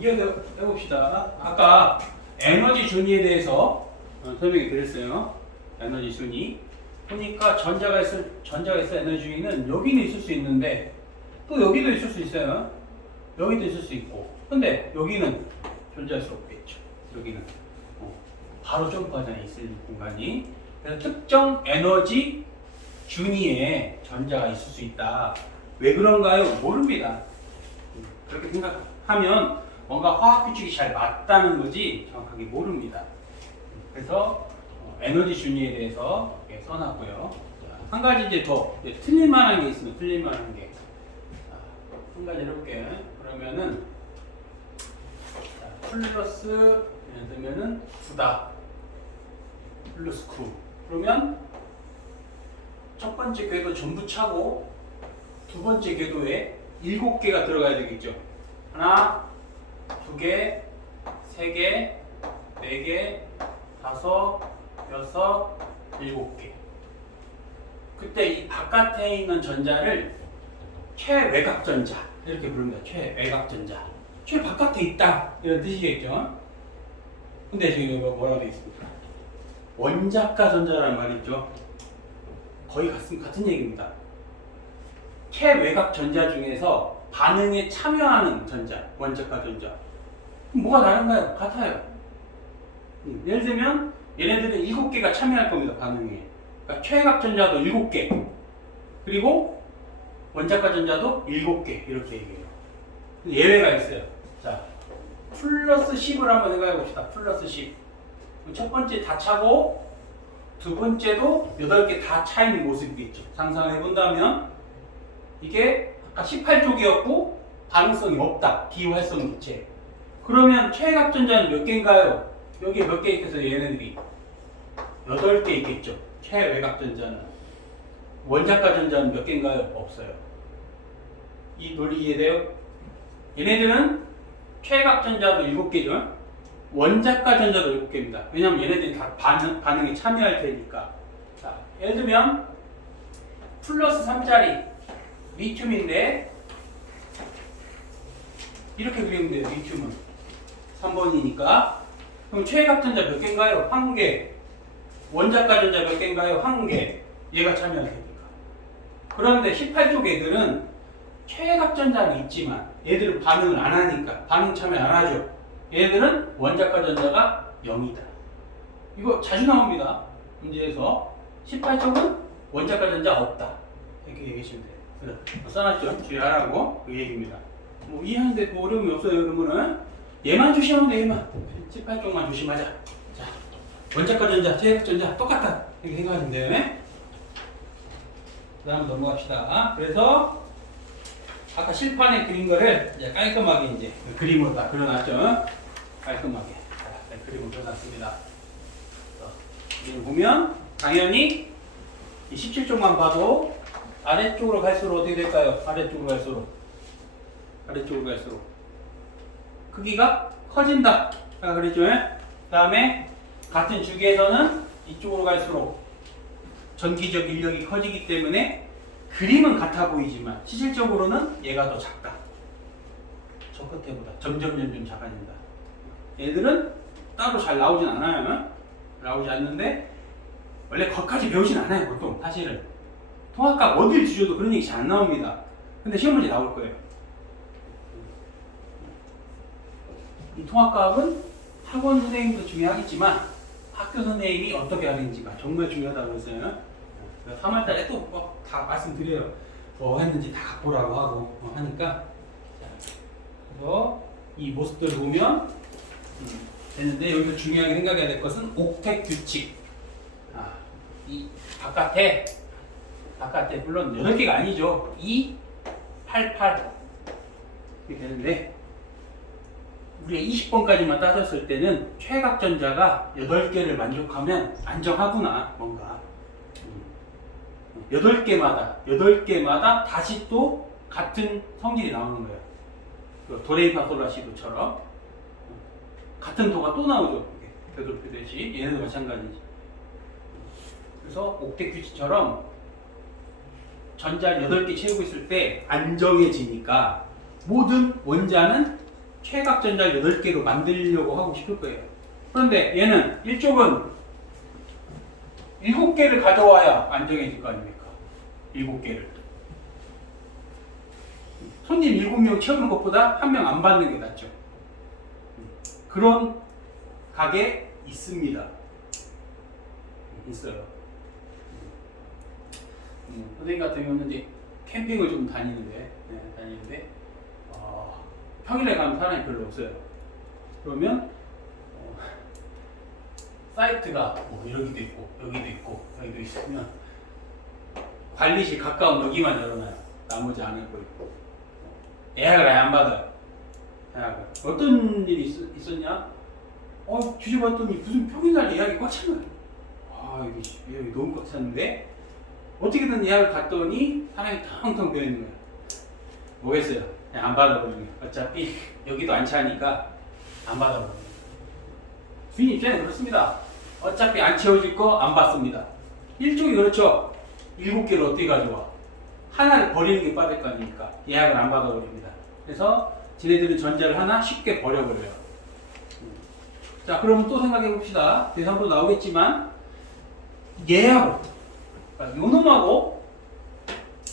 이어서 해봅시다. 아까 에너지 준위에 대해서 설명해 드렸어요. 에너지 준위. 보니까 전자가 있어 에너지 준위는 여기는 있을 수 있는데 또 여기도 있을 수 있어요. 여기도 있을 수 있고. 근데 여기는 존재할 수 없겠죠. 여기는 바로 점프하잖아요. 있을 공간이. 그래서 특정 에너지 준위에 전자가 있을 수 있다. 왜 그런가요? 모릅니다. 그렇게 생각하면 뭔가 화학 규칙이 잘 맞다는 거지 정확하게 모릅니다. 그래서 에너지 준위에 대해서 써놨고요. 한 가지 이제 더 틀릴 만한 게 있으면 틀릴 만한 게 한 가지 해볼게. 그러면은 플러스 예를 들면은 9다 플러스 9. 그러면 첫 번째 궤도 전부 차고 두 번째 궤도에 7개가 들어가야 되겠죠. 하나, 두 개, 세 개, 네 개, 다섯, 여섯, 7개. 그때 이 바깥에 있는 전자를 최외곽전자 이렇게 부릅니다. 최외곽전자. 최바깥에 있다 이런 뜻이겠죠. 근데 지금 뭐라고 되어 있습니까? 원자가 전자라는 말이 있죠. 거의 같은 얘기입니다. 최외곽 전자 중에서 반응에 참여하는 전자, 원자가 전자. 뭐가 다른가요? 같아요. 예를 들면 얘네들은 7개가 참여할 겁니다. 반응에. 그러니까 최외곽 전자도 7개. 그리고 원자가 전자도 7개. 이렇게 얘기해요. 예외가 있어요. 자, 플러스 10을 한번 생각해 봅시다. 플러스 10. 첫 번째 다 차고 두 번째도 8개 다 차 있는 모습이겠죠. 상상을 해본다면 이게 아까 18쪽이었고 반응성이 없다. 비활성 기체. 그러면 최외곽 전자는 몇 개인가요? 여기에 몇 개 있겠어요? 얘네들이 8개 있겠죠. 최외곽 전자는. 원자가 전자는 몇 개인가요? 없어요. 이 논리 이해돼요? 얘네들은 최외곽 전자도 7개죠. 원자가 전자도 7개입니다. 왜냐면 얘네들이 다 반응에 참여할 테니까. 자, 예를 들면 플러스 3짜리 리튬인데 이렇게 그리면 돼요. 리튬은 3번이니까. 그럼 최외곽 전자 몇 개인가요? 1개. 원자가 전자 몇 개인가요? 1개. 얘가 참여할 테니까. 그런데 18쪽 애들은 최외곽 전자는 있지만 얘들은 반응을 안 하니까 반응 참여 안 하죠. 얘들은 원자가 전자가 0이다. 이거 자주 나옵니다. 문제에서 18쪽은 원자가 전자 없다. 이렇게 얘기하시면 돼요. 그래서 써놨죠? 주의하라고 그 얘기입니다. 뭐 이해하는데 뭐 어려움이 없어요. 그러면은 얘만 조심하면 돼. 얘만 18쪽만 조심하자. 자, 원자가 전자, 최외곽 전자 똑같다. 이렇게 생각하시면 돼요. 그 다음 넘어갑시다. 그래서 아까 실판에 그린 거를 이제 깔끔하게 이제 그림으로 다 그려놨죠. 깔끔하게 그림을 그려놨습니다. 이걸 보면 당연히 이 17쪽만 봐도 아래쪽으로 갈수록 어떻게 될까요? 아래쪽으로 갈수록 크기가 커진다. 아까 그랬죠? 그 다음에 같은 주기에서는 이쪽으로 갈수록 전기적 인력이 커지기 때문에 그림은 같아 보이지만 실질적으로는 얘가 더 작다. 저 끝에보다 점점 작아진다. 얘들은 따로 잘 나오진 않아요. 나오지 않는데 원래 거기까지 배우진 않아요. 보통 사실은 통합학 어딜 뒤져도 그런 얘기 잘 안 나옵니다. 근데 시험 문제 나올 거예요. 이 통합학은 학원 선생님도 중요하겠지만 학교 선생님이 어떻게 하는지가 정말 중요하다고 했어요. 3월달에 또 다 말씀드려요. 뭐 했는지 다 보라고 하고 하니까. 그래서 이 모습들을 보면 되는데 여기서 중요하게 생각해야 될 것은 옥텟 규칙. 이 바깥에 물론 8개가 아니죠. 2, 8, 8 이렇게 되는데 우리가 20번까지만 따졌을 때는 최외곽 전자가 8개를 만족하면 안정하구나. 뭔가 8개마다 다시 또 같은 성질이 나오는 거예요. 그 도레미파솔라시도처럼 같은 도가 또 나오죠. 되돌피듯이 얘네도 마찬가지지. 그래서 옥텟 규칙처럼 전자를 8개 채우고 있을 때 안정해지니까 모든 원자는 최각전자를 8개로 만들려고 하고 싶을 거예요. 그런데 얘는 일쪽은 7개를 가져와야 안정해질 거 아닙니까? 7개를. 손님 7명 채우는 것보다 1명 안 받는 게 낫죠. 그런 가게 있습니다. 있어요. 선생님 같은 경우는 이제 캠핑을 좀 다니는데 평일에 가면 사람이 별로 없어요. 그러면 사이트가 뭐 여기도 있고 여기도 있으면 관리실 가까운 여기만 열어놔요. 나머지 안 열고 있고 예약을 아예 안 받아요. 예약을. 어떤 일이 있었냐? 뒤져봤더니 무슨 평일날 예약이 꽉 찼나요? 이게 예약이 너무 꽉 찼는데 어떻게든 예약을 갔더니 사람이 텅텅 비어 있는 거예요. 뭐겠어요? 그냥 안 받아버리는 거예요. 어차피 여기도 안 차니까 안 받아버리는 거예요. 주인 입장에 그렇습니다. 어차피 안 채워질 거 안 받습니다. 일종이 그렇죠. 7개를 어떻게 가져와? 하나를 버리는 게 빠질 거 아닙니까? 예약을 안 받아버립니다. 그래서 지네들은 전자를 하나 쉽게 버려버려요. 자, 그러면 또 생각해 봅시다. 대상으로 나오겠지만 예약을 요놈하고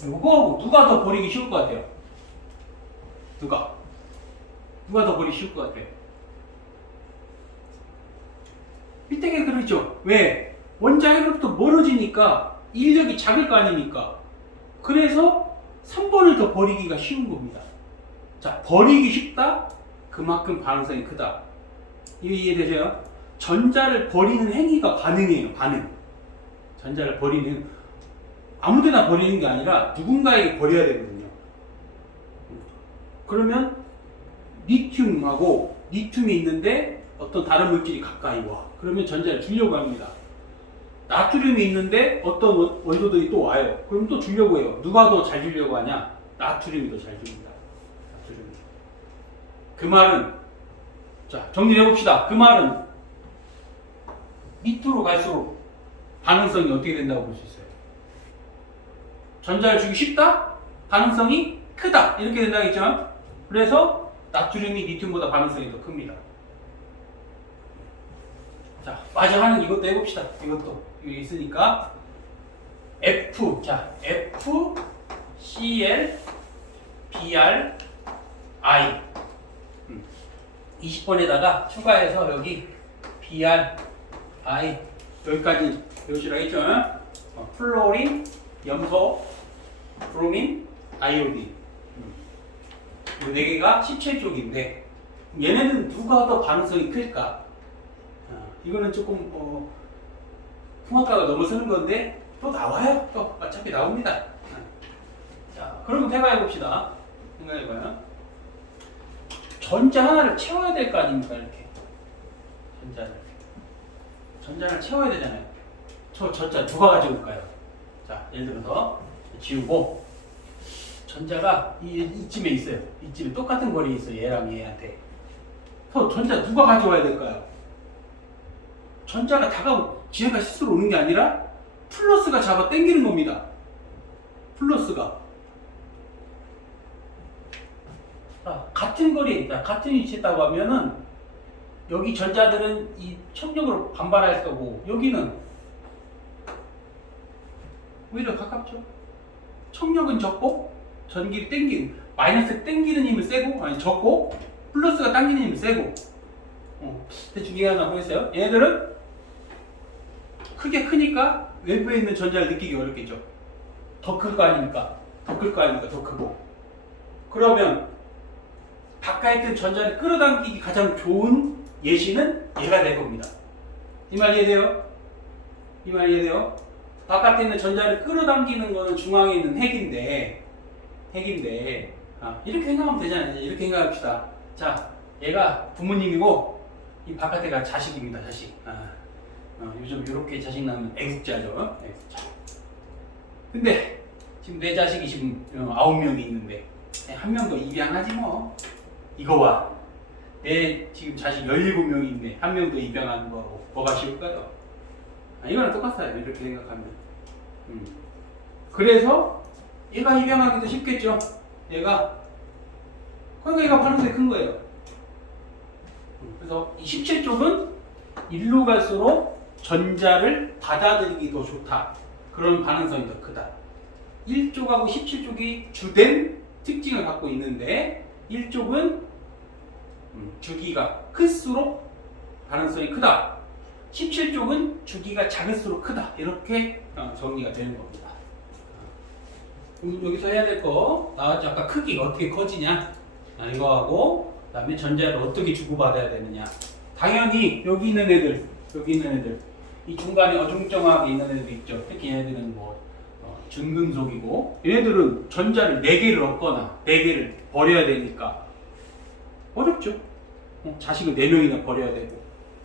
요거하고 누가 더 버리기 쉬울 것 같아요? 누가 더 버리기 쉬울 것 같아요? 밑에게 그러죠. 왜? 원자핵으로부터 멀어지니까 인력이 작을 거 아닙니까? 그래서 3번을 더 버리기가 쉬운 겁니다. 자, 버리기 쉽다? 그만큼 반응성이 크다. 이해되세요? 전자를 버리는 행위가 반응이에요. 반응. 전자를 버리는 행위. 아무데나 버리는 게 아니라 누군가에게 버려야 되거든요. 그러면 리튬이 있는데 어떤 다른 물질이 가까이 와. 그러면 전자를 주려고 합니다. 나트륨이 있는데 어떤 원소들이 또 와요. 그럼 또 주려고 해요. 누가 더 잘 주려고 하냐? 나트륨이 더 잘 줍니다. 나트륨이. 그 말은, 자, 정리해 봅시다. 그 말은 밑으로 갈수록 반응성이 어떻게 된다고 볼 수 있어요? 전자를 주기 쉽다? 반응성이 크다. 이렇게 된다고 했죠? 그래서 나트륨이 리튬보다 반응성이 더 큽니다. 자, 마저 하는 이것도 해봅시다. 이것도 여기 있으니까 F, 자, F, Cl, Br, I 20번에다가 추가해서 여기 Br, I 여기까지 배우시라고 했죠? 플로린, 염소, 브로민, 아이오딘 이 4개가 17쪽인데 얘네는 누가 더 반응성이 클까? 이거는 조금 풍학과가 넘어서는 건데 또 나와요. 또 어차피 나옵니다. 자, 그러면 생각해 봅시다. 생각해봐요. 전자 하나를 채워야 될 거 아닙니까? 이렇게 전자를 채워야 되잖아요. 전자 누가 가져올까요? 자, 예를 들어서 지우고 전자가 이쯤에 있어요. 이쯤에 똑같은 거리에 있어요. 얘랑 얘한테. 그래서 전자 누가 가져와야 될까요? 전자가 지네가 스스로 오는 게 아니라 플러스가 잡아 당기는 겁니다. 플러스가. 자, 같은 거리에 있다. 같은 위치에 있다고 하면은 여기 전자들은 이 청력으로 반발할 거고 여기는 오히려 가깝죠. 청력은 적고 전기를 당기는 마이너스 당기는 힘은 세고 아니 적고 플러스가 당기는 힘은 세고 대충 이해하나 보겠어요? 얘네들은 크게 크니까 외부에 있는 전자를 느끼기 어렵겠죠. 더 클 거 아닙니까? 더 크고. 그러면 바깥에 있는 전자를 끌어당기기 가장 좋은 예시는 얘가 될 겁니다. 이 말 이해돼요? 바깥에 있는 전자를 끌어당기는 거는 중앙에 있는 핵인데 이렇게 생각하면 되잖아요. 이렇게 생각합시다. 자, 얘가 부모님이고 이 바깥에가 자식입니다. 자식. 요즘 이렇게 자식 낳으면 애국자죠. 애국자. 근데 지금 내 자식이 지금 9명이 있는데 한 명 더 입양하지 뭐. 이거와 내 지금 자식 17명이 있는데 한 명 더 입양하는 거하고 뭐가 쉬울까요? 이거랑 똑같아요. 이렇게 생각하면. 그래서 얘가 입양하기도 쉽겠죠. 그러니까 얘가 반응성이 큰 거예요. 그래서 17쪽은 일로 갈수록 전자를 받아들이기 더 좋다. 그런 반응성이 더 크다. 1쪽하고 17쪽이 주된 특징을 갖고 있는데 1쪽은 주기가 클수록 반응성이 크다. 17쪽은 주기가 작을수록 크다. 이렇게 정리가 되는 겁니다. 그럼 여기서 해야 될 거 나왔죠? 아까 크기가 어떻게 커지냐? 이거하고 그다음에 전자를 어떻게 주고받아야 되느냐. 당연히 여기 있는 애들 이 중간에 어중쩡하게 있는 애들 있죠. 특히 얘네들은 뭐 준금속이고 얘네들은 전자를 4개를 얻거나 4개를 버려야 되니까 어렵죠. 자식을 4명이나 버려야 되고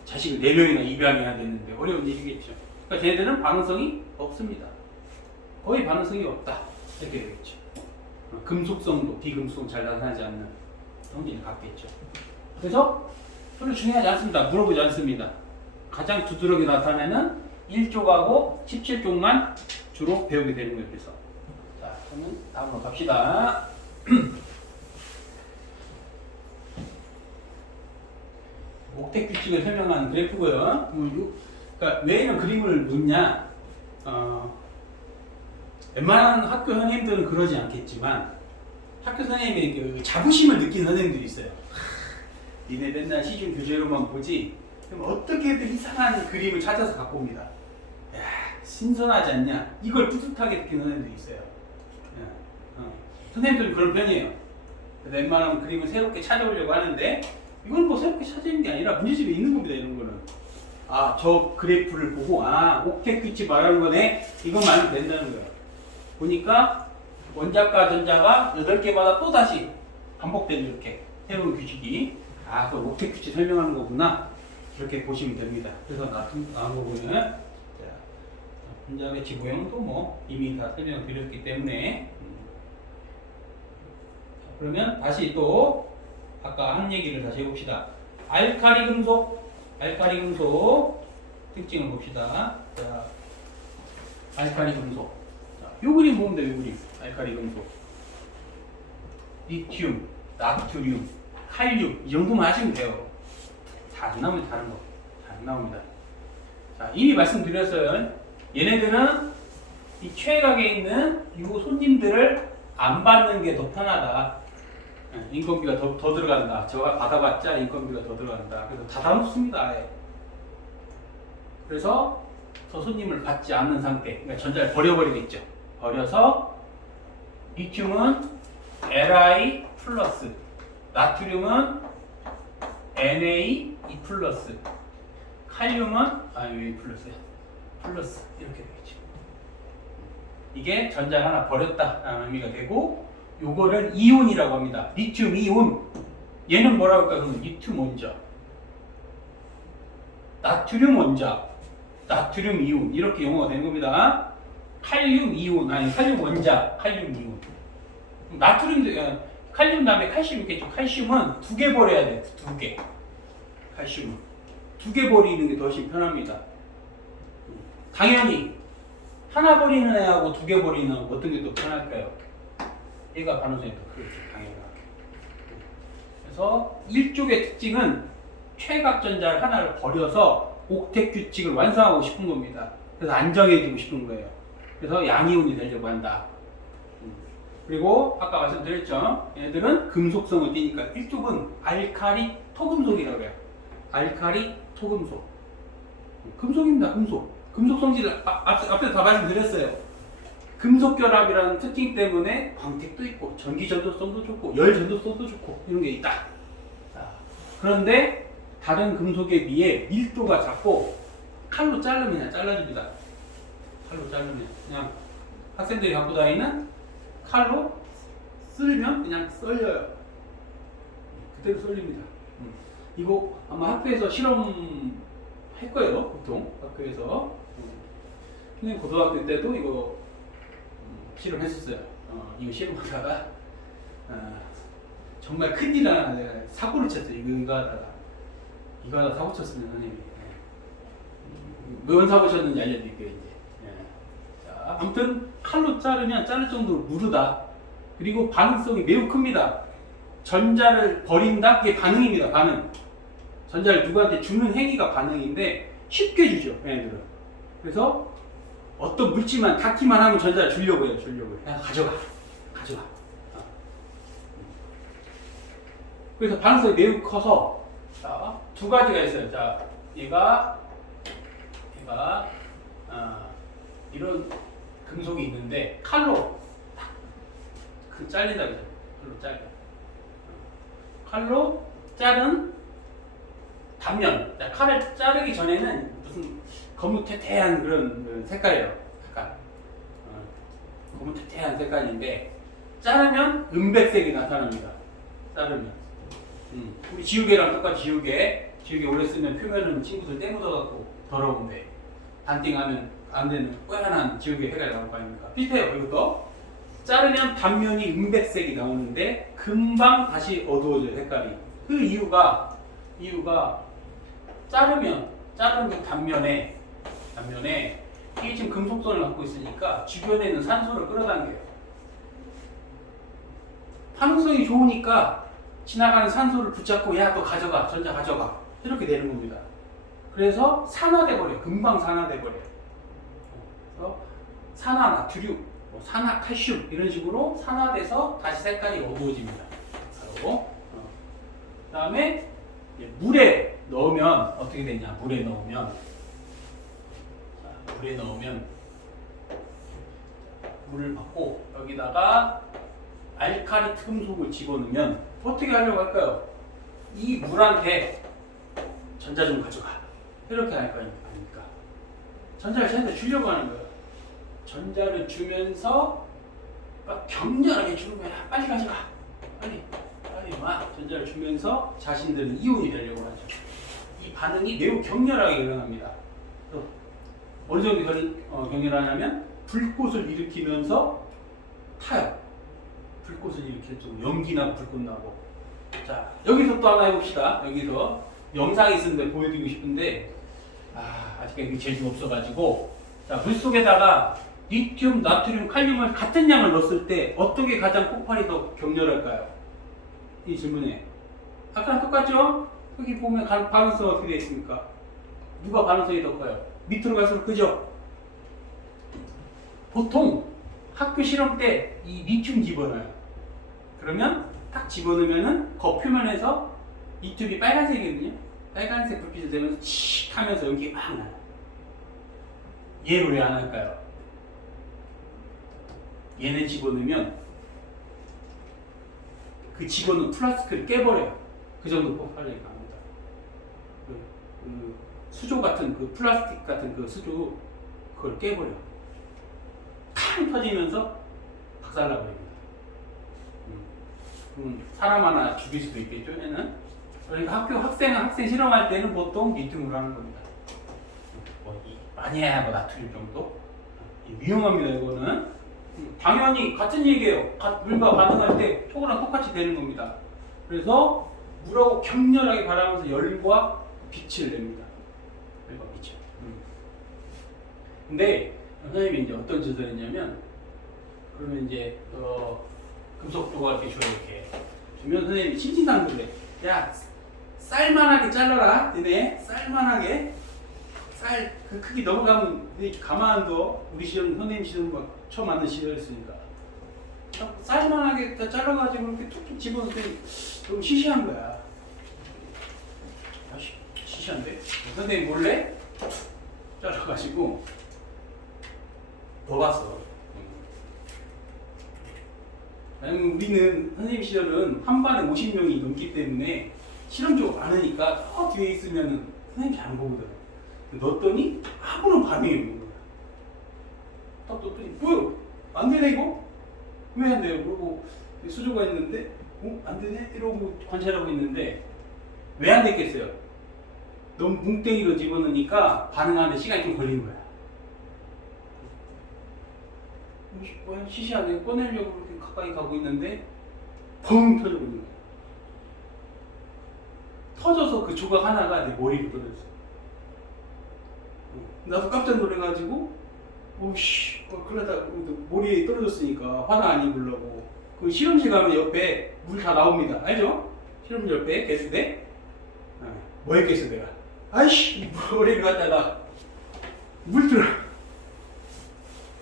자식을 4명이나 입양해야 되는데 어려운 일이겠죠. 그러니까 쟤네들은 반응성이 없습니다. 거의 반응성이 없다. 이렇게 되겠죠. 금속성도 비금속은 잘 나타나지 않는 성질을 갖겠죠. 그래서 별로 중요하지 않습니다. 물어보지 않습니다. 가장 두드러기 나타내는 1쪽하고 17쪽만 주로 배우게 되는 거예요. 그래서 자, 그러면 다음으로 갑시다. 옥텟 규칙을 설명하는 그래프고요. 그러니까 왜 이런 그림을 놓냐? 웬만한 학교 선생님들은 그러지 않겠지만 학교 선생님의 그 자부심을 느끼는 선생님들이 있어요. 니네 맨날 시중 교재로만 보지 그럼 어떻게든 이상한 그림을 찾아서 갖고 옵니다. 야, 신선하지 않냐? 이걸 뿌듯하게 느끼는 선생님들이 있어요. 선생님들은 그런 편이에요. 웬만하면 그림을 새롭게 찾아오려고 하는데 이건 뭐 새롭게 찾아오는 게 아니라 문제집에 있는 겁니다. 이런 거는. 아, 저 그래프를 보고 옥텟 규칙 말하는 거네. 이것만 알면 된다는 거예요. 보니까 원자과 전자가 8개마다 또다시 반복되는 이렇게 새로운 규칙이 그걸 옥텟 규칙 설명하는 거구나. 그렇게 보시면 됩니다. 그래서 나온 거 보면 분자 배치 모형도 뭐 이미 다 설명을 드렸기 때문에 그러면 다시 또 아까 한 얘기를 다시 해봅시다. 알카리 금속 특징을 봅시다. 자, 알카리 금속. 자, 요 그림 보면 돼요. 요 그림. 알카리 금속. 리튬, 나트륨, 칼륨 이 정도만 하시면 돼요. 다 안 나오면 다른 거. 다 안 나옵니다. 자, 이미 말씀드렸어요. 얘네들은 이 최각에 있는 이 손님들을 안 받는 게 더 편하다. 인건비가 더 들어간다. 저가 받아봤자 인건비가 더 들어간다. 그래서 닫아놓습니다. 아예. 그래서 저 손님을 받지 않는 상태. 그러니까 전자를 버려버리겠죠. 버려서 리튬은 Li 플러스, 나트륨은 Na E 플러스, 칼륨은 왜 플러스야? 플러스 이렇게 되겠죠. 이게 전자를 하나 버렸다라는 의미가 되고 요거를 이온이라고 합니다. 리튬 이온. 얘는 뭐라고 할까? 그러면 리튬 원자, 나트륨 원자, 나트륨 이온 이렇게 용어가 되는 겁니다. 칼륨 이온 칼륨 원자, 칼륨 이온. 나트륨 칼륨 다음에 칼슘 있겠죠. 칼슘은 2개 버려야 돼. 2개. 칼슘은 2개 버리는 게 더 훨씬 편합니다. 당연히 하나 버리는 애하고 2개 버리는 애하고 어떤 게 더 편할까요? 얘가 반응성이 더 크겠죠. 당연히. 그래서 1쪽의 특징은 최각전자를 하나를 버려서 옥텟 규칙을 완성하고 싶은 겁니다. 그래서 안정해지고 싶은 거예요. 그래서 양이온이 되려고 한다. 그리고 아까 말씀드렸죠. 얘들은 금속성을 띠니까 1쪽은 알카리 토금속이라고 해요. 알카리 토금속. 금속입니다. 금속 성질을 앞에서 다 말씀드렸어요. 금속 결합이라는 특징 때문에 광택도 있고 전기 전도성도 좋고 열 전도성도 좋고 이런 게 있다. 그런데 다른 금속에 비해 밀도가 작고 칼로 자르면 그냥 잘라줍니다. 칼로 자르면 그냥 학생들이 갖고 다니는 칼로 쓸면 그냥 썰려요. 그대로 썰립니다. 이거 아마 학교에서 실험 할 거예요. 보통 학교에서. 근데 고등학교 때도 이거 실험했었어요. 이거 실험하다가 정말 큰일 나나 내가 사고를 쳤어요. 이거 하다가 사고 쳤으면 선생님이 왜 사고 쳤는지 알려드릴게요. 이제. 자, 아무튼 칼로 자르면 자를 정도로 무르다. 그리고 반응성이 매우 큽니다. 전자를 버린다? 그게 반응입니다. 반응. 전자를 누구한테 주는 행위가 반응인데 쉽게 주죠, 얘네들은. 그래서 어떤 물질만 닿기만 하면 전자를 주려고 해요, 주려고. 그냥 가져가. 그래서 반응성이 매우 커서, 자, 두 가지가 있어요. 자, 얘가 이런 금속이 있는데 칼로 탁 잘린다 그죠? 칼로 잘려. 칼로 자른 단면. 자, 칼을 자르기 전에는 무슨 거뭇태태한 그런 색깔이에요. 색깔. 거뭇태태한 색깔인데 자르면 은백색이 나타납니다. 자르면. 우리 지우개랑 똑같이 지우개 오래 쓰면 표면은 친구들 때묻어갖고 더러운데 반띵하면 안 되는 뽀얀한 지우개 색깔이 나올 거 아닙니까? 비슷해요. 이것도 자르면 단면이 은백색이 나오는데 금방 다시 어두워져요, 색깔이. 그 이유가 자른 그 단면에 이게 지금 금속선을 갖고 있으니까 주변에 있는 산소를 끌어당겨요. 반응성이 좋으니까 지나가는 산소를 붙잡고 야, 너 가져가, 전자 가져가, 이렇게 되는 겁니다. 그래서 산화돼 버려요. 금방 산화돼 버려요. 그래서 산화나트륨, 산화칼슘 이런 식으로 산화돼서 다시 색깔이 어두워집니다. 바로. 그다음에 물에 넣으면 어떻게 되냐? 물에 넣으면 물을 받고 여기다가 알칼리 금속을 집어넣으면 어떻게 하려고 할까요? 이 물한테 전자 좀 가져가, 이렇게 할 거 아닙니까? 전자를 쟤한테 주려고 하는 거예요. 전자를 주면서 격렬하게 주는 거야. 빨리 가져가, 빨리 막 전자를 주면서 자신들은 이온이 되려고 하죠. 이 반응이 매우 격렬하게 일어납니다. 어느 정도 격렬하냐면 불꽃을 일으키면서 타요. 불꽃을 일으킬 정도, 연기 나고 불꽃 나고. 자, 여기서 또 하나 해봅시다. 여기서 영상이 있는데 보여드리고 싶은데 아직까지 재주가 없어가지고. 자, 물속에다가 리튬, 나트륨, 칼륨을 같은 양을 넣었을 때 어떻게 가장 폭발이 더 격렬할까요? 이 질문에 아까랑 똑같죠? 여기 보면 반응성 어떻게 되어 있습니까? 누가 반응성이 더 커요? 밑으로 갈수록 크죠? 보통 학교 실험 때 이 리튬 집어넣어요. 그러면 딱 집어넣으면은 그 표면에서 리튬이 빨간색이거든요. 빨간색 불빛이 되면서 칙 하면서 연기가 막 나요. 얘를 왜 안 할까요? 얘네 집어넣으면 그 집어넣은 플라스틱을 깨버려요. 그 정도 폭발력이 갑니다. 그 수조 같은 그 플라스틱 같은 그 수조 그걸 깨버려. 탕 터지면서 박살나버립니다. 사람 하나 죽일 수도 있겠죠, 얘는. 그러니까 학생 실험할 때는 보통 리튬으로 하는 겁니다. 많이 해야 나트륨 정도. 위험합니다, 이거는. 당연히 같은 얘기예요. 물과 반응할 때 토구랑 똑같이 되는 겁니다. 그래서 물하고 격렬하게 발하면서 열과 빛을 냅니다. 열과 빛을. 근데 선생님이 이제 어떤 짓을 했냐면, 그러면 이제 금속 조각 이렇게 줘요. 이렇게 주면 선생님이 신신당부래. 야, 쌀만하게 잘라라. 너네 쌀만하게. 쌀 그 크기 넘어가면 가만 안 둬. 우리 시험 선생님 시험 처음 만든 시험이었으니까 쌀만하게 다 잘라가지고 이렇게 툭툭 집어넣으면 좀 시시한 거야. 시시한데 선생님 몰래 잘라가지고 넣어봤어. 우리는 선생님 시절은 한 반에 50명이 넘기 때문에 실험적으로 많으니까 저 뒤에 있으면 선생님이 안 보거든. 넣었더니 아무런 반응이 없는 거야. 딱 넣었더니 뭐야? 안 되네 이거? 왜 안 돼요? 그러고 수조가 있는데 안 되네? 이러고 관찰하고 있는데 왜 안 됐겠어요? 너무 뭉땡이로 집어넣으니까 반응하는데 시간이 좀 걸리는 거야. 뭐야? 시시하게 꺼내려고 이렇게 가까이 가고 있는데 펑 터져버리는 거야. 터져서 그 조각 하나가 내 머리로 떨어졌어. 나도 깜짝 놀래가지고 오씨 그러다 머리에 떨어졌으니까 화나 안 입으려고 그 실험실 가면 옆에 물 다 나옵니다. 알죠? 실험실 옆에 개수대 뭐 했겠어 내가. 아이씨 머리를 갖다가 물 들어.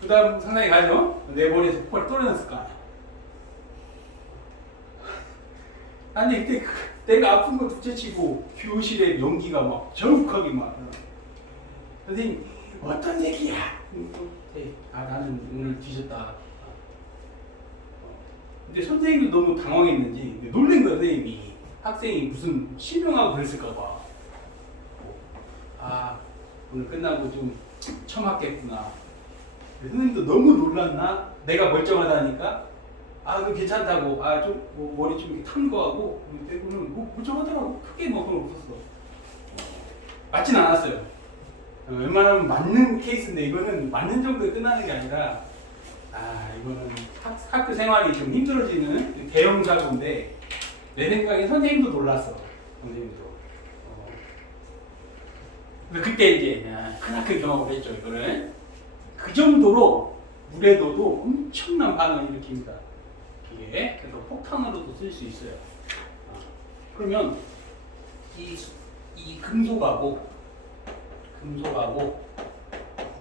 그 다음 상당히 가죠. 내 머리에서 폭발을 떨어졌을 거 아니야. 아니 그때 내가 아픈 거 둘째치고 교실에 연기가 막 저룩하게 막. 선생님 어떤 얘기야? 나는 오늘 뒤졌다. 근데 선생님도 너무 당황했는지 놀란 거야. 선생님이 학생이 무슨 실명하고 그랬을까봐. 오늘 끝나고 좀 처맞겠구나. 선생님도 너무 놀랐나? 내가 멀쩡하다니까? 그 괜찮다고. 좀 머리 좀 탄 거하고 빼고는 멀쩡하더라고. 크게 뭐 그건 없었어. 맞진 않았어요. 웬만하면 맞는 케이스인데 이거는 맞는 정도에 끝나는 게 아니라 이거는 학교 생활이 좀 힘들어지는 대형 사고인데 내 생각에 선생님도 놀랐어. 선생님도. 그때 이제 크나큰 경험을 했죠. 이거를 그 정도로 물에도도 엄청난 반응을 일으킵니다. 이게 그래서 폭탄으로도 쓸 수 있어요. 그러면 이 금속하고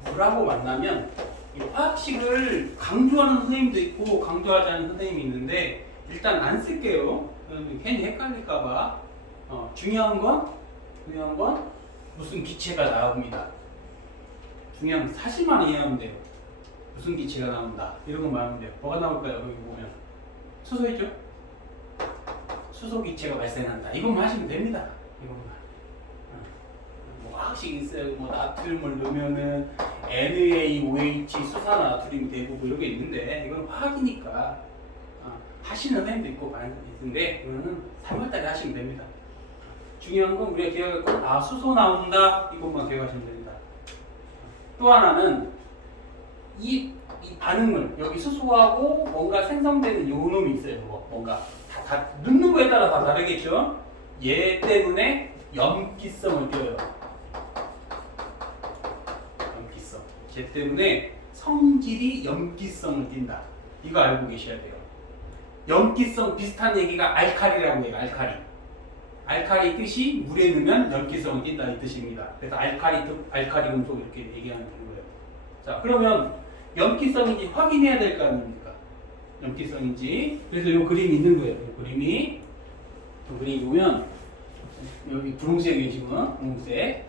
물하고 만나면 이 화학식을 강조하는 선생님도 있고 강조하지 않는 선생님이 있는데 일단 안 쓸게요. 괜히 헷갈릴까봐. 중요한 건 무슨 기체가 나옵니다. 중요한 사실만 이해하면 돼요. 무슨 기체가 나온다. 이런 것만 하면 돼요. 뭐가 나올까요? 여기 보면 수소 있죠? 수소 기체가 발생한다. 이것만 하시면 됩니다. 이것만. 화학식 있어요. 나트륨을 넣으면은 NaOH 수산화트륨이 되고 뭐 이런 게 있는데 이건 화학이니까 하시는 선생님도 있고 많이 있는데 이거는 3월달에 하시면 됩니다. 중요한 건 우리가 기억할 건 수소 나온다 이것만 기억하시면 됩니다. 또 하나는 이 반응을 여기 수소하고 뭔가 생성되는 요놈이 있어요. 뭔가 다 넣는 거에 따라 다 다르겠죠. 얘 때문에 염기성을 띄어요. 염기성. 얘 때문에 성질이 염기성을 띈다. 이거 알고 계셔야 돼요. 염기성 비슷한 얘기가 알칼리라고 해요. 알칼리 뜻이 물에 넣으면 염기성을 띈다 이 뜻입니다. 그래서 알칼리 금속 이렇게 얘기하는 거예요. 자, 그러면 염기성인지 확인해야 될 거 아닙니까? 염기성인지. 그래서 이 그림이 있는 거예요. 이 그림이 보면 여기 분홍색이 지금 분홍색.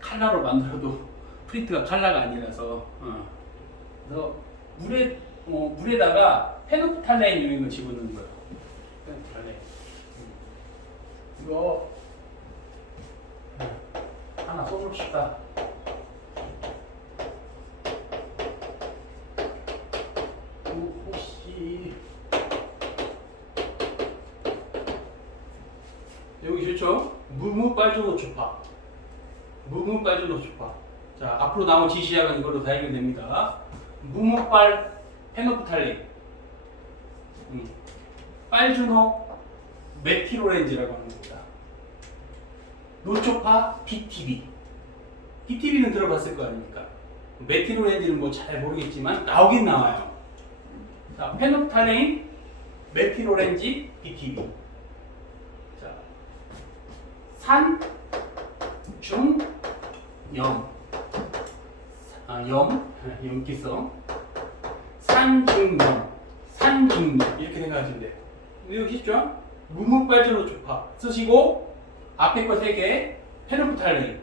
칼라로 만들어도 프린트가 칼라가 아니라서. 그래서 물에다가 페노프탈레인 이런 거 집어넣는 거예요. 페노프탈레인. 이거 하나 써봅시다. 혹시 여기 좋죠? 무무빨주노초파. 자, 앞으로 나온 지시약은 이걸로 다 해결됩니다. 무무빨 페노프탈레인, 빨주노 메티로렌즈라고 하는 겁니다. 노초파 BTB. BTB는 들어봤을 거 아닙니까? 메티로렌즈는 뭐 잘 모르겠지만 나오긴 나와요. 자, 페노프탈레인, 메티로렌즈, BTB. 자, 산, 중, 염. 염기성. 산중염 이렇게 생각하시면 돼요. 외우기 쉽죠? 무무빨주노초파 쓰시고 앞에 거 3개 페노프탈레인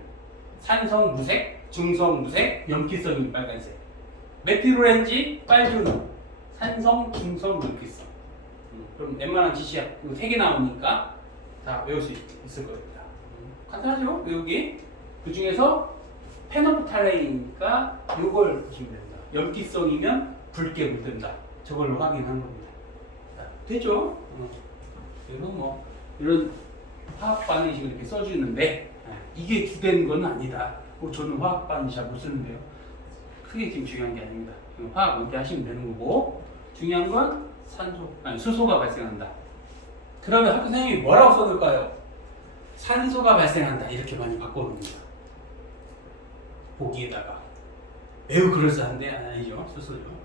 산성 무색, 중성 무색, 염기성이 빨간색. 메티로렌즈, 빨주노 산성, 중성, 염기성. 그럼 웬만한 지시약 3개 나오니까 다 외울 수 있을 겁니다. 간단하죠? 외우기. 그 중에서 페노프탈레인이니까 이걸 보시면 됩니다. 염기성이면 붉게 물든다. 저걸로 확인한 겁니다. 자, 됐죠? 그래서 이런 화학 반응식을 이렇게 써주는데 이게 주된 건 아니다. 저는 화학 반응식 잘 못 쓰는데요. 크게 지금 중요한 게 아닙니다. 화학 문제 하시면 되는 거고 중요한 건 수소가 발생한다. 그러면 학교 선생님이 뭐라고 써둘까요? 산소가 발생한다 이렇게 많이 바꿔놓습니다. 보기에다가 매우 그럴싸한데 아니죠. 수소죠.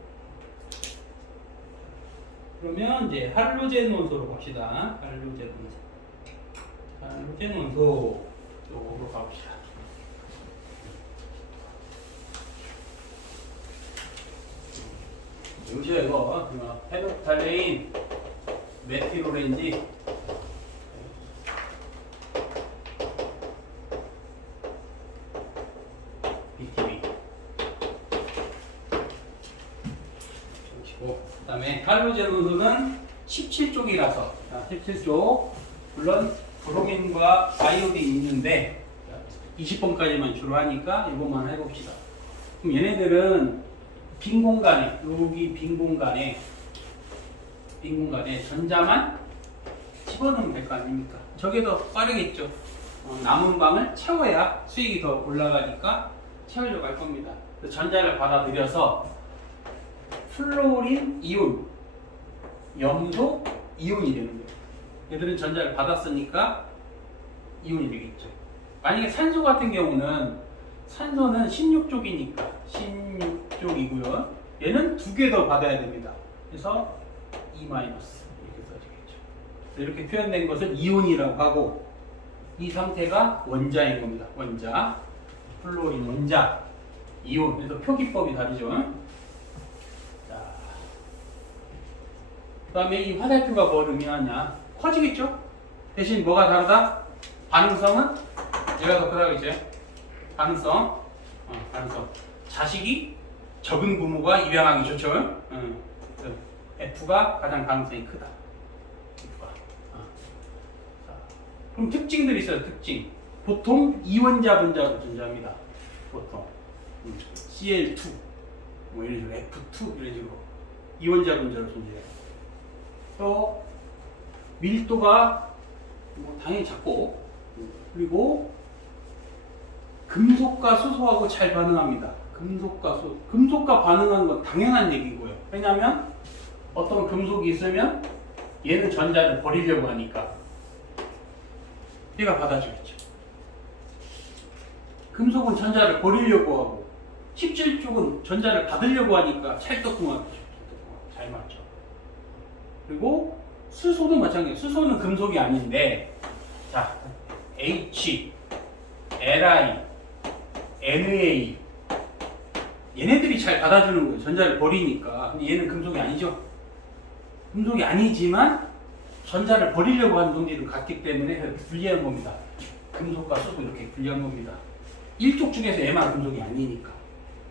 그러면 이제 할로제논소로 갑시다. 할로젠 원소 쪽으로 가봅시다. 여기서 이거 페노프탈레인, 메틸오렌지, BTB. 그 다음에 할로젠 원소는 17쪽이라서 17쪽 물론 브로민과 아이오딘이 있는데 20번까지만 주로 하니까 이것만 해봅시다. 그럼 얘네들은 빈 공간에 여기 빈 공간에 전자만 집어넣으면 될 거 아닙니까? 저게 더 빠르겠죠. 남은 방을 채워야 수익이 더 올라가니까 채우려고 할 겁니다. 전자를 받아들여서 플로린 이온, 염소 이온이 되는 거예요. 얘들은 전자를 받았으니까 이온이 되겠죠. 만약에 산소 같은 경우는 산소는 16쪽이니까 16쪽이고요. 얘는 두 개 더 받아야 됩니다. 그래서 E- 이렇게 써지겠죠. 이렇게 표현된 것을 이온이라고 하고 이 상태가 원자인 겁니다. 원자, 플로린 원자, 이온. 그래서 표기법이 다르죠. 자, 그다음에 이 화살표가 뭘 의미하냐? 커지겠죠? 대신 뭐가 다르다? 반응성은 얘가 더 크다고 했죠. 반응성. 자식이 적은 부모가 입양하기 좋죠. F가 가장 가능성이 크다. F가. 자, 그럼 특징들이 있어요. 특징. 보통 이원자 분자로 존재합니다. 보통 Cl2, 뭐 이런 식으로 F2 이런 식으로 이원자 분자로 존재해요. 또 밀도가 뭐 당연히 작고 그리고 금속과 수소하고 잘 반응합니다. 금속과 반응하는 건 당연한 얘기고요. 왜냐하면 어떤 금속이 있으면 얘는 전자를 버리려고 하니까 얘가 받아주겠죠. 금속은 전자를 버리려고 하고 17쪽은 전자를 받으려고 하니까 찰떡궁합이죠. 잘 맞죠. 그리고 수소도 마찬가지예요. 수소는 금속이 아닌데 자 H, Li, Na 얘네들이 잘 받아주는 거예요. 전자를 버리니까. 근데 얘는 금속이 아니죠. 금속이 아니지만 전자를 버리려고 하는 동질을 갖기 때문에 분리한 겁니다. 금속과 수소 이렇게 분리한 겁니다. 일족 중에서 얘만 금속이 아니니까.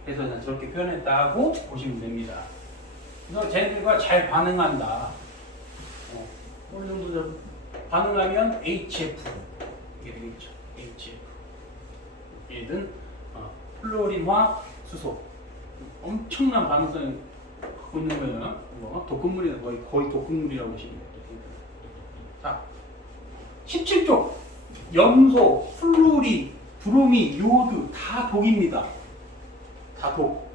그래서 저렇게 표현했다고 보시면 됩니다. 그래서 쟤네들과 잘 반응한다. 어느 정도 반응하면 HF 이게 되겠죠. HF. 얘는 플로린화 수소. 엄청난 반응성을 갖고 있는 거예요. 독극물이나 거의 독극물이라고 보시면 돼요. 자, 17쪽 염소, 플루리, 브로미, 요오드 다 독입니다. 다 독.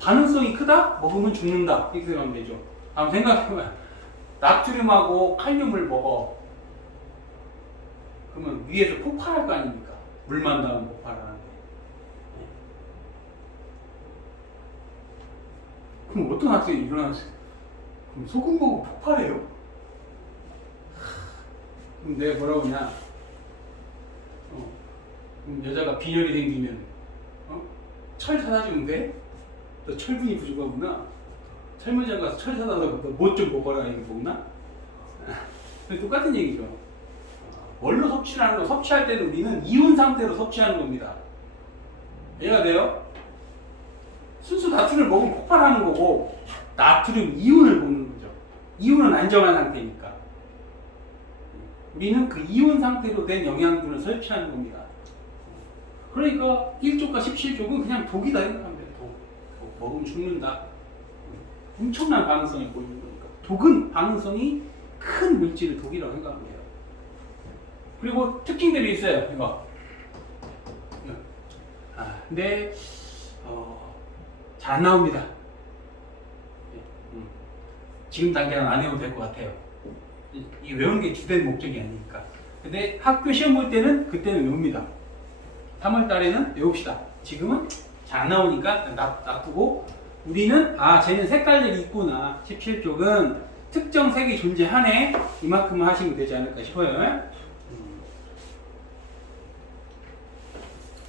반응성이 크다? 먹으면 죽는다. 이렇게 생각하면 되죠. 한번 생각해봐요. 나트륨하고 칼륨을 먹어. 그러면 위에서 폭발할 거 아닙니까? 물만 닿으면 폭발하는데. 그럼 어떤 학생이 일어났어요? 그럼 소금 보고 폭발해요? 그럼 내가 뭐라고 하냐? 그럼 여자가 빈혈이 생기면 철 사다 주면 돼? 너 철분이 부족하구나. 철물점 가서 철 사다 줘. 뭐 좀 먹어라 이거 먹나? 똑같은 얘기죠. 뭘로 섭취하는 거? 섭취할 때는 우리는 이온 상태로 섭취하는 겁니다. 이해가 돼요? 순수 나트륨을 먹으면 폭발하는 거고 나트륨 이온을 먹는 거죠. 이온은 안정한 상태니까. 우리는 그 이온 상태로 된 영양분을 섭취하는 겁니다. 그러니까 1족과 17족은 그냥 독이다 생각하면 돼요. 독. 먹으면 죽는다. 엄청난 반응성이 보이는 거니까. 독은 반응성이 큰 물질을 독이라고 생각하면 돼요. 그리고 특징들이 있어요. 이거. 근데 잘 안 나옵니다. 지금 단계는 안 해도 될 것 같아요. 이 외우는 게 주된 목적이 아니니까. 근데 학교 시험 볼 때는 그때는 외웁니다. 3월 달에는 외웁시다. 지금은 잘 안 나오니까 놔두고 우리는 쟤는 색깔들이 있구나. 17쪽은 특정 색이 존재하네. 이만큼만 하시면 되지 않을까 싶어요.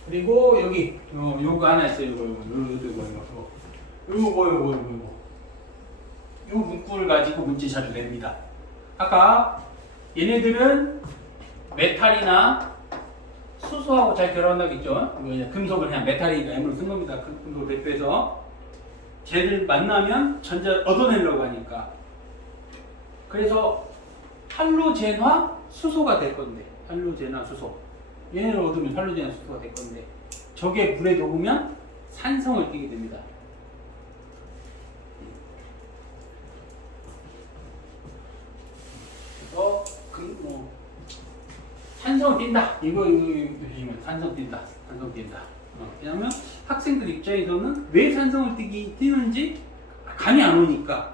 그리고 여기 요거 하나 있어요. 요거 요 문구를 가지고 문제 자주 냅니다. 아까 얘네들은 메탈이나 수소하고 잘 결합하겠죠. 금속을 그냥 메탈이니까 M으로 쓴 겁니다. 금속을 대표해서 쟤를 만나면 전자 얻어내려고 하니까. 그래서 할로젠화 수소가 될 건데, 할로젠화 수소. 얘네를 얻으면 할로젠화 수소가 될 건데, 저게 물에 녹으면 산성을 띠게 됩니다. 그래서 산성을 띈다. 이거 보시면 산성 띈다. 산성 띈다. 왜냐면 학생들 입장에서는 왜 산성을 띄는지 감이 안 오니까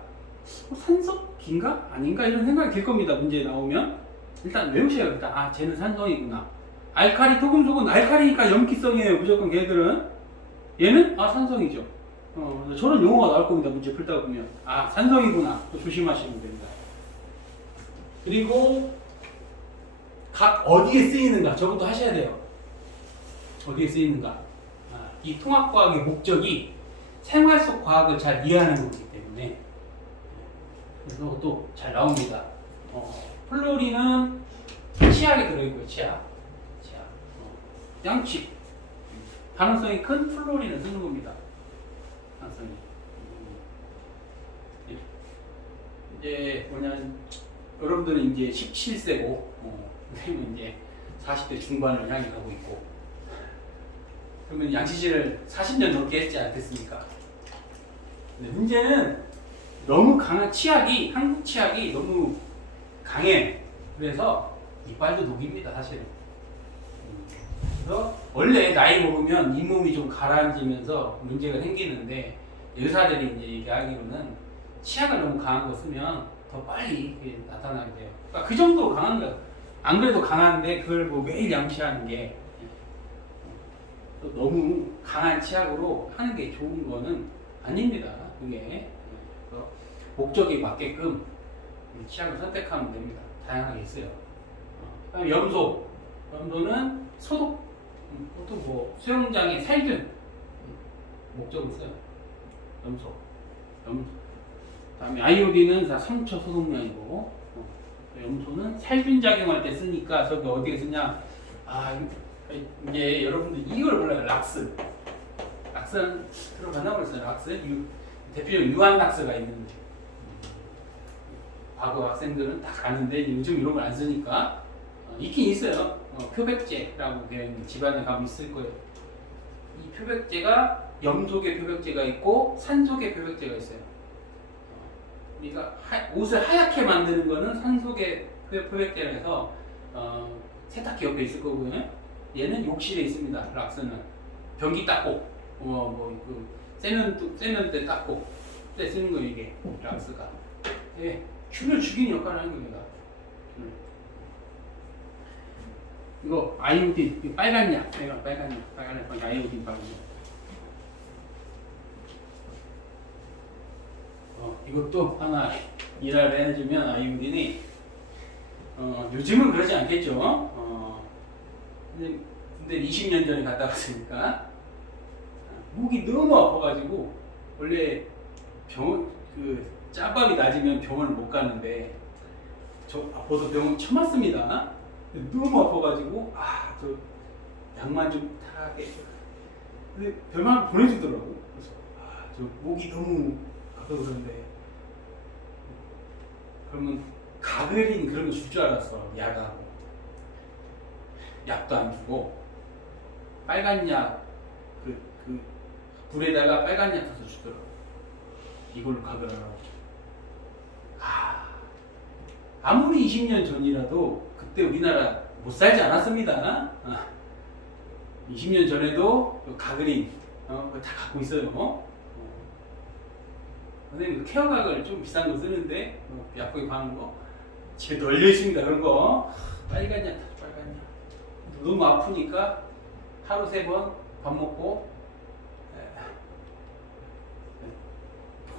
산성인가 아닌가 이런 생각이 들 겁니다. 문제 나오면 일단 외우셔야 겠다. 아, 쟤는 산성이구나. 알카리 토금속은 알카리니까 염기성이에요. 무조건 걔들은. 얘는 산성이죠. 저런 용어가 나올 겁니다. 문제 풀다 보면 산성이구나. 또 조심하시면 됩니다. 그리고 각 어디에 쓰이는가 저것도 하셔야 돼요. 어디에 쓰이는가. 이 통합과학의 목적이 생활 속 과학을 잘 이해하는 거기 때문에 그래서 또 잘 나옵니다. 플로리는 치약에 들어있고요. 치약. 양치. 가능성이 큰 플로리는 쓰는 겁니다. 가능성이. 이제 뭐냐면 여러분들은 이제 17세고 선생님은 이제 40대 중반을 향해 가고 있고, 그러면 양치질을 40년 넘게 했지 않겠습니까? 근데 문제는 너무 강한 치약이, 한국 치약이 너무 강해. 그래서 이빨도 녹입니다, 사실은. 그래서 원래 나이 먹으면 잇몸이 좀 가라앉으면서 문제가 생기는데, 의사들이 이제 얘기하기로는 치약을 너무 강한 거 쓰면 더 빨리 나타나게 돼요. 그러니까 그 정도로 강한 거예요. 안 그래도 강한데 그걸 뭐 매일 양치하는 게 너무 강한 치약으로 하는 게 좋은 거는 아닙니다. 그게 그래서 목적에 맞게끔 치약을 선택하면 됩니다. 다양하게 있어요. 그다음에 염소. 염소는 소독, 보통 뭐 수영장에 살균 목적으로 써요. 염소. 그다음에 아이오딘은 다 상처 소독약이고, 염소는 살균 작용할 때 쓰니까 저기 어디에 쓰냐? 이제 여러분들 이걸 몰라요. 락스. 락스는 들어봤나 모르겠어요. 락스. 대표적으로 유한락스가 있는데 과거 학생들은 다 가는데 요즘 이런 걸 안 쓰니까 있긴 있어요. 표백제라고 되어 있는 집안에 가면 있을 거예요. 이 표백제가 염소계 표백제가 있고 산소계 표백제가 있어요. 우리가 옷을 하얗게 만드는 거는 산소계 표백제라 해서 세탁기 옆에 있을 거고요. 얘는 욕실에 있습니다. 락스는 변기 닦고 세면대 닦고 때 쓰는 거예요. 이게 락스가 균을 죽이는 역할을 하는 겁니다. 이거 아이오딘, 이거 빨간 약, 빨간 약, 아이오딘 바르고. 이것도 하나 일화를 해주면 아이오딘이 요즘은 그러지 않겠죠. 근데 20년 전에 갔다 왔으니까 목이 너무 아파가지고 원래 짬밥이 낮으면 병원을 못 가는데 저 아파서 병원 처음 왔습니다. 너무 아파가지고 저 약만 좀 타게. 근데 병원 보내주더라고. 그래서 저 목이 너무 아파서 그런데 그러면 가그린 그런 거 줄 줄 알았어. 약하고 약도 안 주고 빨간 약 그 불에다가 빨간 약 타서 주더라고. 이걸로 가글하라고. 아무리 20년 전이라도 그때 우리나라 못 살지 않았습니다. 20년 전에도 가그린 그거 다 갖고 있어요. 선생님 케어각을 좀 비싼 거 쓰는데 약국에 파는 거 집에 널려 있습니다. 그런 거 빨간 약, 빨간 약. 너무 아프니까 하루 3번 밥 먹고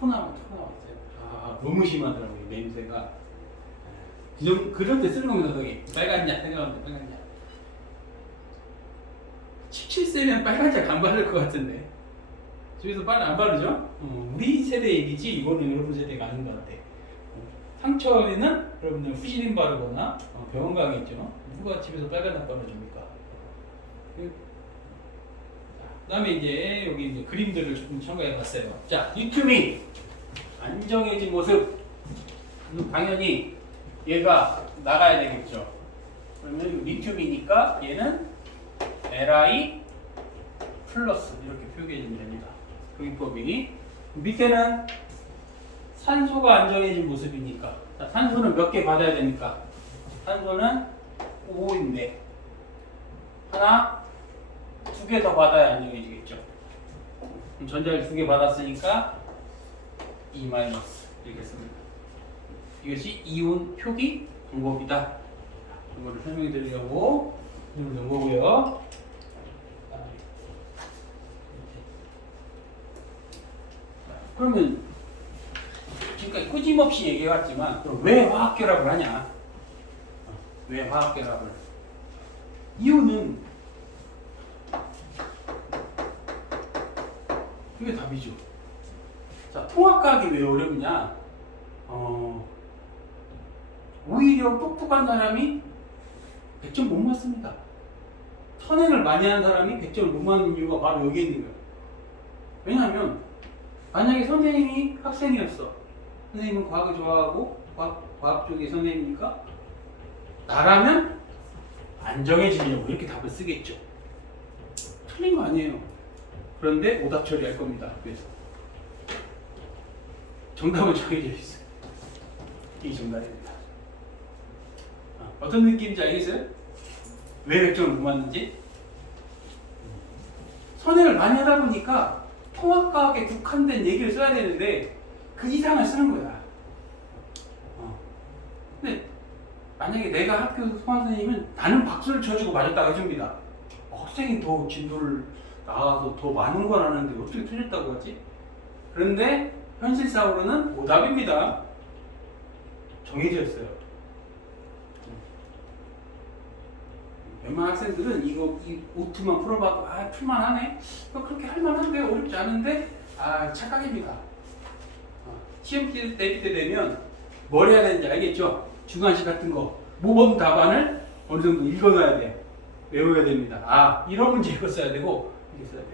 토 나왔어요. 너무 심하더라고요. 냄새가. 그런 때 쓰는 겁니다. 저기 빨간 약 생각하면 빨간 약. 17세면 빨간색 안 바를 것 같은데. 집에서 빨리 안 바르죠? 우리 세대 얘기지 이거는 여러분 세대가 아닌 것 같아. 상처에는 여러분들 후시딘 바르거나 병원 가겠죠. 누가 집에서 빨간색 바르줍니까? 그 다음에 이제 여기 이제 그림들을 조금 첨가해 봤어요. 자, 리튬이 안정해진 모습. 당연히 얘가 나가야 되겠죠. 그러면 리튬이니까 얘는 Li 플러스 이렇게 표기해주면 됩니다. 표기법이. 밑에는 산소가 안정해진 모습이니까. 자, 산소는 몇 개 받아야 됩니까? 산소는 5인데 하나, 2개 더 받아야 안정해지겠죠. 그럼 전자를 2개 받았으니까 E- 이렇게 씁니다. 이것이 이온 표기 방법이다. 이거를 설명해 드리려고 넣은 거고요. 그러면 지금까지 꾸짐없이 얘기해왔지만 그럼 왜 화학결합을 하냐? 왜 화학결합을? 이유는 그게 답이죠. 자, 통합과학이 왜 어렵냐? 오히려 똑똑한 사람이 100점 못 맞습니다. 선행을 많이 하는 사람이 100점을 못 맞는 이유가 바로 여기 있는 거예요. 왜냐하면 만약에 선생님이 학생이었어. 선생님은 과학을 좋아하고 과학 쪽의 선생님이니까 나라면 안정해지려고 이렇게 답을 쓰겠죠. 틀린 거 아니에요. 그런데 오답 처리할 겁니다. 그래서 정답은 정해져 있어요. 이 정답입니다. 어떤 느낌인지 알겠어요? 왜 100점을 못 맞는지? 선행을 많이 하다 보니까 통합과학에 국한된 얘기를 써야 되는데 그 이상을 쓰는 거야. 근데 만약에 내가 학교 통합 선생님은 나는 박수를 쳐주고 맞았다고 해줍니다. 학생이 더 진도를 나가서 더 많은 걸 아는데 어떻게 틀렸다고 하지? 그런데 현실상으로는 오답입니다. 정해져 있어요. 웬만한 학생들은 이 오투만 풀어봐도 풀만하네? 그렇게 할만한데 어렵지 않은데 착각입니다. 시험 대비 때 되면 뭘 해야 되는지 알겠죠? 주관식 같은 거 모범 답안을 어느 정도 읽어놔야 돼요. 외워야 됩니다. 이런 문제 이거 써야 되고 이게 써야 되고.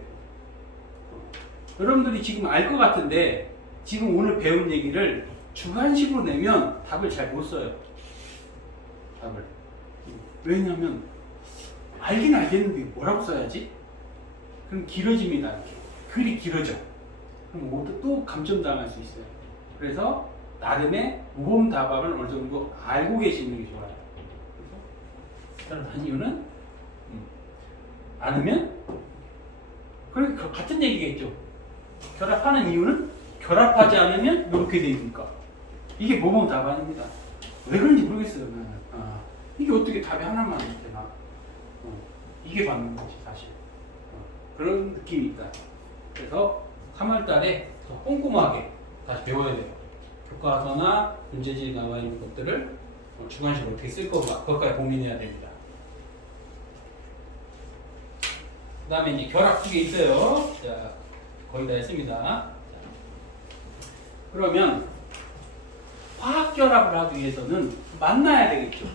여러분들이 지금 알 것 같은데 지금 오늘 배운 얘기를 주관식으로 내면 답을 잘 못 써요. 답을. 왜냐하면 알긴 알겠는데 뭐라고 써야지? 그럼 길어집니다. 이렇게. 글이 길어져. 그럼 또 감점당할 수 있어요. 그래서 나름의 모범 답안을 어느 정도 알고 계시는 게 좋아요. 그래서 다른 이유는 않으면 그러니까 같은 얘기겠죠. 결합하는 이유는 결합하지 않으면 이렇게 되니까 이게 모범 답안입니다. 왜 그런지 모르겠어요. 나는. 이게 어떻게 답이 하나만 되나? 이게 맞는 거지 사실. 그런 느낌이 있다. 그래서 3월달에 더 꼼꼼하게 다시 배워야 돼요. 교과서나 문제집에 나와 있는 것들을 주관식으로 어떻게 쓸 건가 그것까지 고민해야 됩니다. 그 다음에 이제 결합 2개 있어요. 자, 거의 다 했습니다. 자, 그러면 화학 결합을 하기 위해서는 만나야 되겠죠.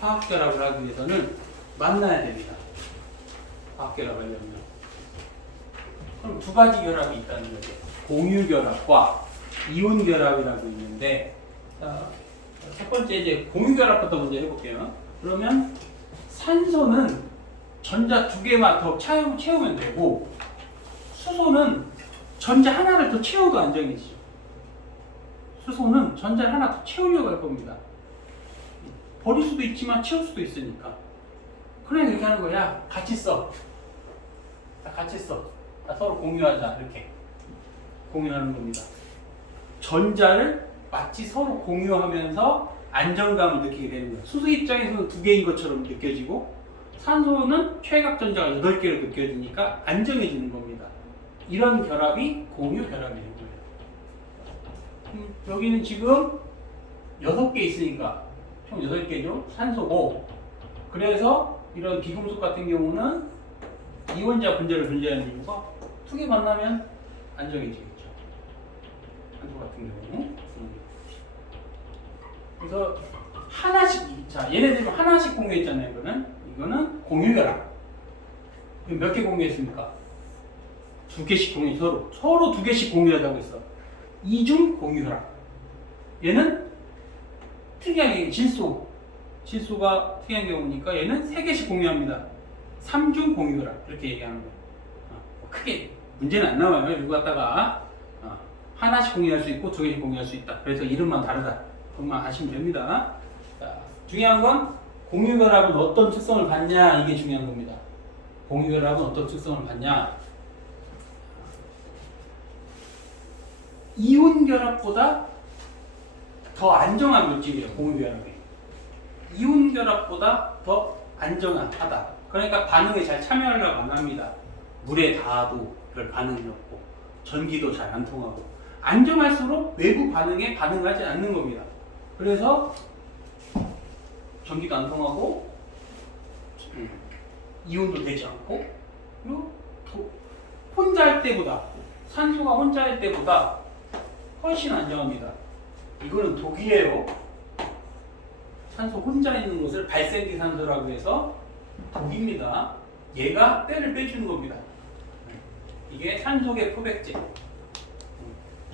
화학 결합을 하기 위해서는 만나야 됩니다. 화학 결합하려면. 그럼 두 가지 결합이 있다는 거죠. 공유 결합과 이온 결합이라고 있는데, 첫 번째 이제 공유 결합부터 먼저 해볼게요. 그러면 산소는 전자 2개만 더 채우면 되고, 수소는 전자 하나를 더 채워도 안정해지죠. 수소는 전자를 하나 더 채우려고 할 겁니다. 버릴 수도 있지만 채울 수도 있으니까. 그래 이렇게 하는 거야. 같이 써. 같이 써. 서로 공유하자. 이렇게 공유하는 겁니다. 전자를 마치 서로 공유하면서 안정감을 느끼게 되는 거예요. 수소 입장에서는 2개인 것처럼 느껴지고 산소는 최각 전자가 8개로 느껴지니까 안정해지는 겁니다. 이런 결합이 공유 결합이 되는 거예요. 여기는 지금 6개 있으니까 총 8개죠. 산소고. 그래서 이런 비금속 같은 경우는 이원자 분자로 존재하는 이유가 두 개 만나면 안정해지겠죠. 산소 같은 경우. 그래서 하나씩, 자 얘네들이 하나씩 공유했잖아요. 이거는 공유결합. 몇 개 공유했습니까? 두 개씩 공유, 서로 두 개씩 공유하자고 했어. 이중 공유결합. 얘는 특이하게 질소가 특이한 경우니까 얘는 세 개씩 공유합니다. 삼중 공유결합 이렇게 얘기하는 거예요. 크게 문제는 안 나와요. 이거 갖다가 하나씩 공유할 수 있고 두 개씩 공유할 수 있다. 그래서 이름만 다르다. 그것만 아시면 됩니다. 자, 중요한 건 공유결합은 어떤 특성을 갖냐, 이게 중요한 겁니다. 공유결합은 어떤 특성을 갖냐. 이온결합보다 더 안정한 물질이에요. 공유결합이. 이온결합보다 더 안정하다. 그러니까 반응에 잘 참여하려고 안 합니다. 물에 닿아도 별 반응이 없고 전기도 잘 안 통하고 안정할수록 외부 반응에 반응하지 않는 겁니다. 그래서 전기도 안 통하고 이온도 되지 않고, 그리고 혼자 할 때보다, 산소가 혼자 할 때보다 훨씬 안정합니다. 이거는 독이에요. 산소 혼자 있는 것을 발생기 산소라고 해서 독입니다. 얘가 때를 빼주는 겁니다. 이게 산소계 표백제.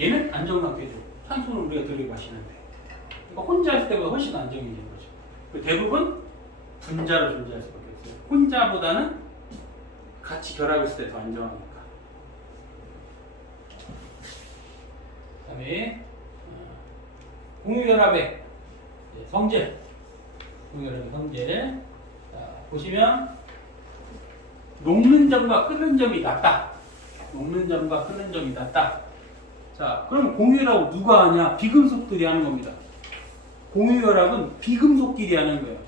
얘는 안정하게 해줘. 산소는 우리가 들여 마시는데. 그러니까 혼자 있을 때보다 훨씬 안정해지는 거죠. 대부분 분자로 존재할 수밖에 없어요. 혼자보다는 같이 결합했을 때 더 안정하니까. 그 다음에 공유결합의 성질. 공유결합의 성질. 자, 보시면 녹는 점과 끓는 점이 낮다. 녹는 점과 끓는 점이 낮다. 자, 그럼 공유결합은 누가 하냐? 비금속들이 하는 겁니다. 공유결합은 비금속끼리 하는 거예요.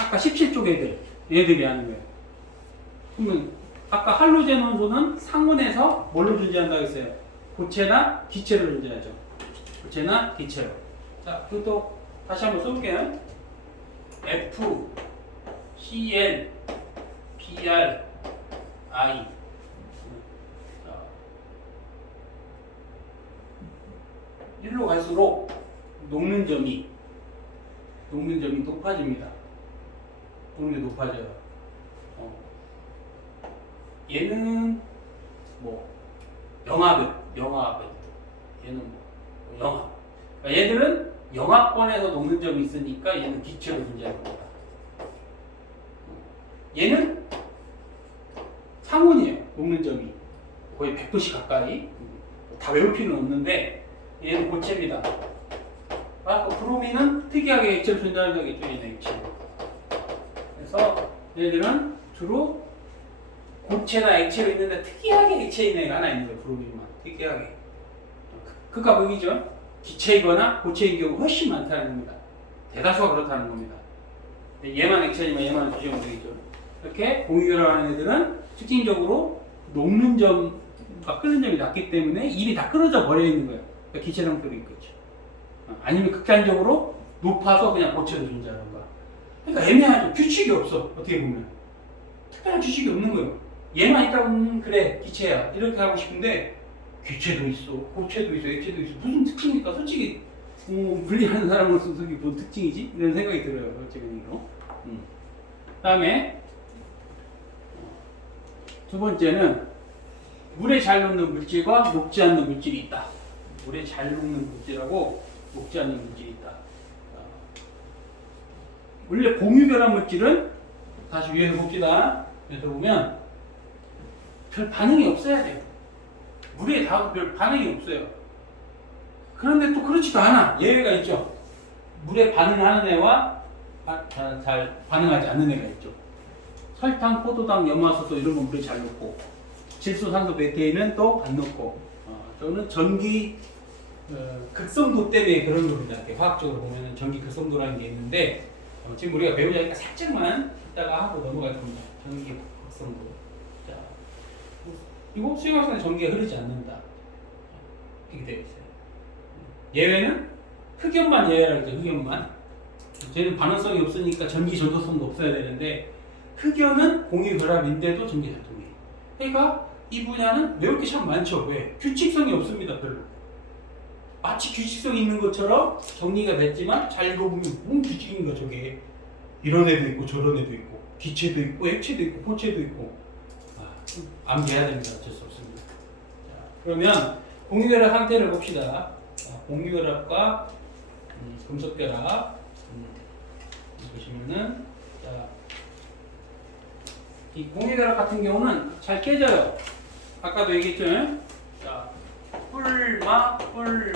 아까 17쪽 얘들이 하는 거예요. 그러면 아까 할로젠 원소는 상온에서 뭘로 존재한다고 했어요? 고체나 기체로 존재하죠. 고체나 기체로. 자, 그것도 다시 한번 써볼게요. F, Cl, Br, I. 일로 갈수록 녹는 점이 높아집니다. 녹는 점이 높아져요. 얘는 뭐 영합. 얘는 뭐 영합. 그러니까 얘들은 영합권에서 녹는 점이 있으니까 얘는 기체로 존재하는 겁니다. 얘는 상온이에요. 녹는 점이 거의 100도씨 가까이. 다 외울 필요는 없는데 얘는 고체입니다. 아까 브로민은 특이하게 액체로 존재하는 거겠죠. 얘는 액체. 그래서 얘들은 주로 고체나 액체로 있는데 특이하게 액체인 애가 하나 있는 거예요. 브로민만 특이하게. 그가 보이죠? 기체이거나 고체인 경우 훨씬 많다는 겁니다. 대다수가 그렇다는 겁니다. 얘만 액체이면 얘만 주시면 되겠죠. 이렇게 공유결합하는 애들은 특징적으로 녹는 점과 끓는 점이 낮기 때문에 일이 다 끊어져 버려 있는 거예요. 그러니까 기체 상태로 있겠죠. 아니면 극단적으로 높아서 그냥 고체로 존재하는 거야. 그러니까 애매하죠. 규칙이 없어. 어떻게 보면 특별한 규칙이 없는 거예요. 얘만 있다고 그래 기체야 이렇게 하고 싶은데 기체도 있어, 고체도 있어, 액체도 있어. 무슨 특징입니까? 솔직히 분리하는 사람으로서 그게 뭔 특징이지? 이런 생각이 들어요. 어쨌든 다음에 두 번째는 물에 잘 녹는 물질과 녹지 않는 물질이 있다. 물에 잘 녹는 물질하고 녹지 않는 물질이 있다. 원래 공유결합 물질은 다시 위에서 봅시다. 위에서 보면 별 반응이 없어야 돼요. 물에 닿아도 별 반응이 없어요. 그런데 또 그렇지도 않아. 예외가 있죠. 물에 반응하는 애와 잘 반응하지 않는 애가 있죠. 설탕, 포도당, 염화수소 이런 건 물에 잘 녹고 질소, 산소, 메테인은 또 안 녹고 저는 전기 극성도 때문에 그런 겁니다. 화학적으로 보면 전기 극성도라는 게 있는데 지금 우리가 배우자니까 살짝만 이따가 하고 넘어갈 겁니다. 전기 극성도. 자, 이거 수용학생은 전기가 흐르지 않는다. 이렇게 되어 있어요. 예외는 흑연만 예외라고 했죠. 흑연만. 쟤는 반응성이 없으니까 전기 전도성도 없어야 되는데 흑연은 공유결합인데도 전기작동해. 그러니까 이 분야는 외울 게 참 많죠. 왜? 규칙성이 없습니다. 별로. 마치 규칙성이 있는 것처럼 정리가 됐지만 잘 읽어보면 뭔 규칙인가 저게. 이런 애도 있고 저런 애도 있고 기체도 있고 액체도 있고 포체도 있고 암기해야 됩니다. 어쩔 수 없습니다. 자, 그러면 공유결합 상태를 봅시다. 자, 공유결합과 금속결합 보시면은 자, 이 공유결합 같은 경우는 잘 깨져요. 아까도 얘기했죠. 자, 뿔마 맞불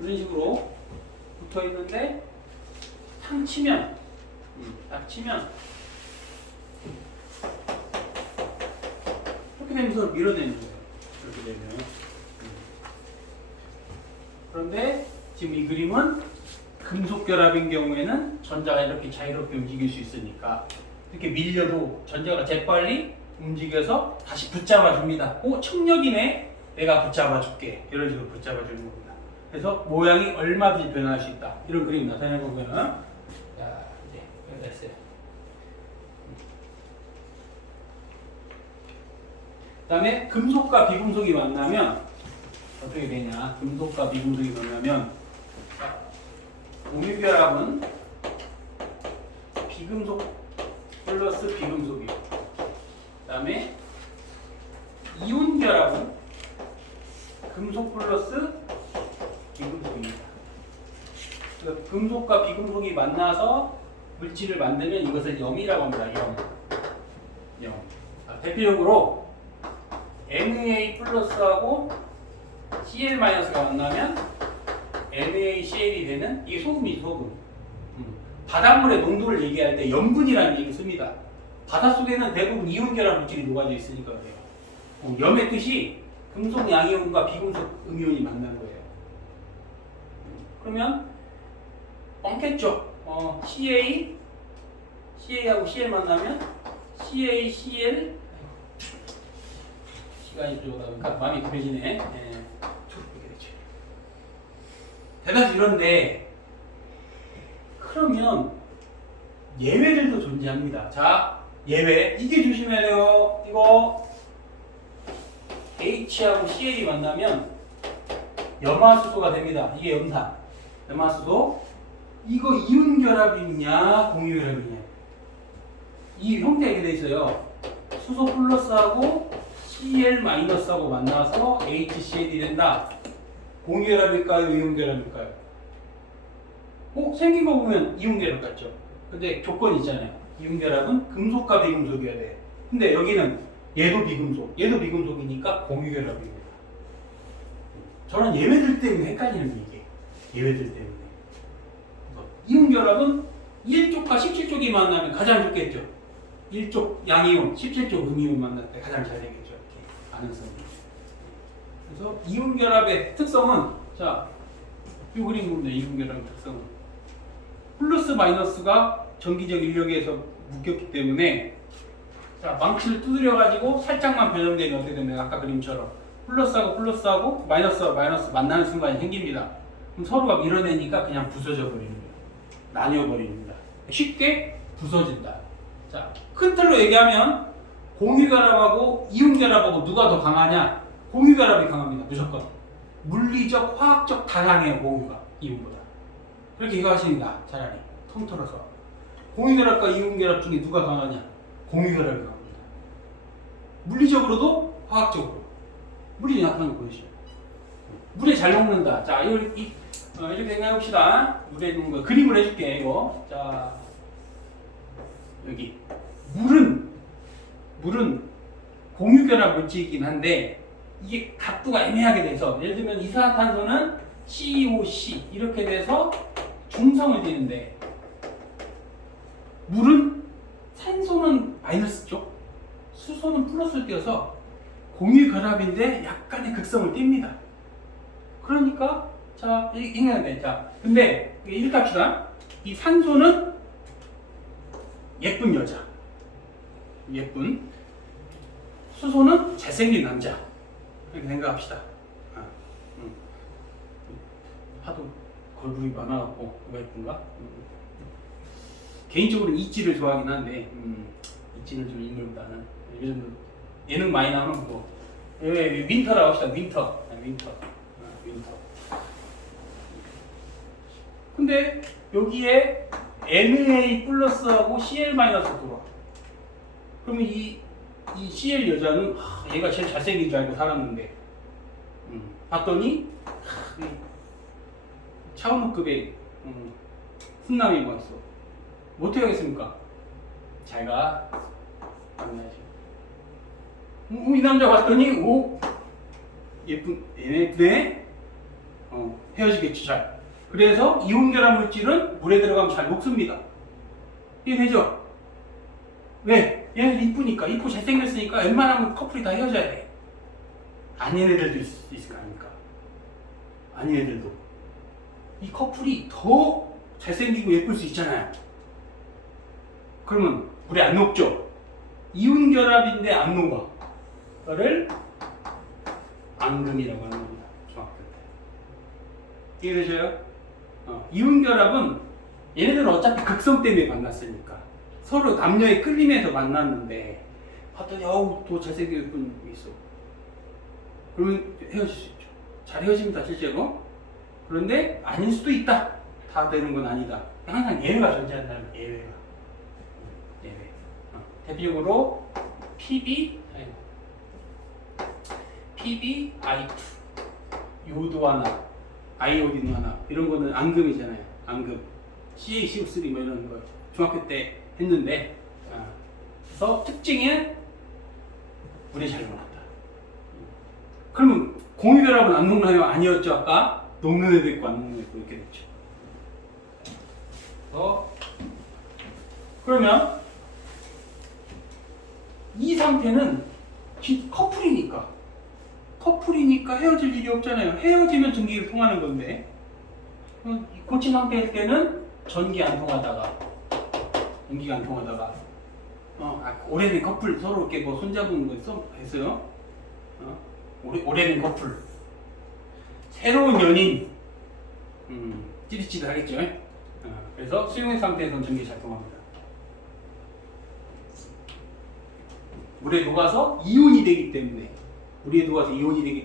이런 식으로 붙어 있는데 탁 치면 이렇게 되면서 밀어내는 거예요. 이렇게 되면. 그런데 지금 이 그림은 금속 결합인 경우에는 전자가 이렇게 자유롭게 움직일 수 있으니까 이렇게 밀려도 전자가 재빨리 움직여서 다시 붙잡아 줍니다. 오, 청력이네. 내가 붙잡아 줄게. 이런 식으로 붙잡아 주는 겁니다. 그래서 모양이 얼마든지 변할 수 있다. 이런 그림 나타내는 거고요. 자, 이제 여기다 했어요. 그 다음에 금속과 비금속이 만나면 어떻게 되냐. 금속과 비금속이 만나면 공유결합은 비금속 플러스 비금속이요. 그 다음에 이온결합은 금속 플러스 비금속입니다. 그러니까 금속과 비금속이 만나서 물질을 만들면 이것을 염이라고 합니다. 염. 대표적으로 Na 플러스하고 Cl 마이너스가 만나면 NaCl이 되는 이게 소금이죠, 소금. 바닷물의 농도를 얘기할 때 염분이라는 얘기를 씁니다. 바닷속에는 대부분 이온결합 물질이 녹아져 있으니까 그래요. 염의 뜻이 금속 양이온과 비금속 음이온이 만난 거예요. 그러면 뻥겠죠. CA하고 CL 만나면 CaCl 시간이 부족하다 마음이 급해지네. 대단히 이런데 그러면 예외들도 존재합니다. 자, 예외 이게 조심해야 돼요. 이거 H하고 Cl이 만나면 염화수소가 됩니다. 이게 염산. 염화수소. 이거 이온결합이냐 공유결합이냐. 이 형태가 이렇게 돼 있어요. 수소 플러스하고 Cl 마이너스하고 만나서 HCl이 된다. 공유결합일까요? 이온결합일까요? 생긴 거 보면 이온결합 같죠? 근데 조건이 있잖아요. 이온결합은 금속과 비금속이어야 돼. 근데 여기는 얘도 비금속이니까 공유결합입니다. 저는 예외들 때문에 헷갈리는 얘기예요. 예외들 때문에. 이온결합은 1쪽과 17쪽이 만나면 가장 좋겠죠. 1쪽 양이온, 17쪽 음이온 만날 때 가장 잘 되겠죠. 이렇게 가능성이. 그래서 이온결합의 특성은 자, 이 그림 보면 이온결합의 특성은 플러스 마이너스가 전기적 인력에 의해서 묶였기 때문에 자, 망치를 두드려 가지고 살짝만 변형되면 어떻게 되면 아까 그림처럼 플러스하고 마이너스와 마이너스 만나는 순간이 생깁니다. 그럼 서로가 밀어내니까 그냥 부서져 버리는 거예요. 나뉘어 버립니다. 쉽게 부서진다. 자, 큰 틀로 얘기하면 공유결합하고 이온결합하고 누가 더 강하냐? 공유결합이 강합니다. 무조건. 물리적, 화학적 다 강해요. 공유가 이온보다. 그렇게 이해하시니까 차라리 통틀어서 공유결합과 이온결합 중에 누가 강하냐? 공유결합이 강합니다. 물리적으로도 화학적으로. 물이 약한 거 보이시죠? 물에 잘 녹는다. 자, 이렇게 생각해봅시다. 물에 녹는 거 그림을 해줄게. 이거. 자, 여기 물은 공유결합 물질이긴 한데 이게 각도가 애매하게 돼서 예를 들면 이산화탄소는 COC 이렇게 돼서 중성을 띠는데 물은 산소는 마이너스 쪽, 수소는 플러스를 띄어서 공유결합인데 약간의 극성을 띱니다. 그러니까 자, 이렇게 해야 돼. 자, 근데 이렇게 합시다. 이 산소는 예쁜 여자, 예쁜. 수소는 잘생긴 남자. 이렇게 생각합시다. 하도 얼굴이 많아갖고 뭐가 예쁜가? 개인적으로 이찌를 좋아하긴 한데 이찌는 좀 인물보다는 요즘 예능 많이 나오는 뭐 윈터라고 합시다. 윈터. 근데 여기에 NA 플러스하고 CL 마이너스 들어와. 그러면 이 CL 여자는 얘가 제일 잘생긴 줄 알고 살았는데 봤더니 차은우급의 훈남이 뭐 있어. 뭐 어떻게 하겠습니까? 잘가 만나야지. 이 남자 봤더니 오 예쁜 애네 헤어지겠지 잘. 그래서 이온결합 물질은 물에 들어가면 잘 녹습니다. 이해되죠? 왜? 얘는 이쁘니까, 이쁘고 잘생겼으니까 웬만하면 커플이 다 헤어져야 돼. 아닌 애들도 있을 거 아닙니까? 아닌 애들도. 이 커플이 더 잘생기고 예쁠 수 있잖아요. 그러면 물에 안 녹죠? 이온결합인데 안 녹아. 그거를 앙금이라고 하는 겁니다. 중학교 때. 이해되셔요? 이온결합은 얘네들은 어차피 극성 때문에 만났으니까 서로 남녀의 끌림에서 만났는데 봤더니 더 잘생긴 분이 있어. 그러면 헤어질 수 있죠. 잘 헤어집니다 실제로. 그런데 아닐 수도 있다. 다 되는 건 아니다. 항상 예외가 존재한다는 예외가. 예외. 대표적으로 PbI2 요도 하나, 아이오딘 하나 이런 거는 앙금이잖아요. 앙금. CaCO3 뭐 이런 거 중학교 때 했는데 그래서 특징은 물에 잘 녹는다. 그러면 공유결합은 안 녹나요? 아니었죠 아까? 녹는 애도 있고 안 녹는 애도 있고 이렇게 됐죠. 그러면 이 상태는 커플이니까 헤어질 일이 없잖아요. 헤어지면 전기가 통하는 건데 고체 상태일 때는 전기가 안 통하다가 오래된 커플 서로 이렇게 뭐 손잡은 거 했어요. 오래된 커플 새로운 연인 찌릿찌릿 하겠죠. 그래서 수용액 상태에서는 전기가 잘 통합니다. 물에 녹아서 이온이 되기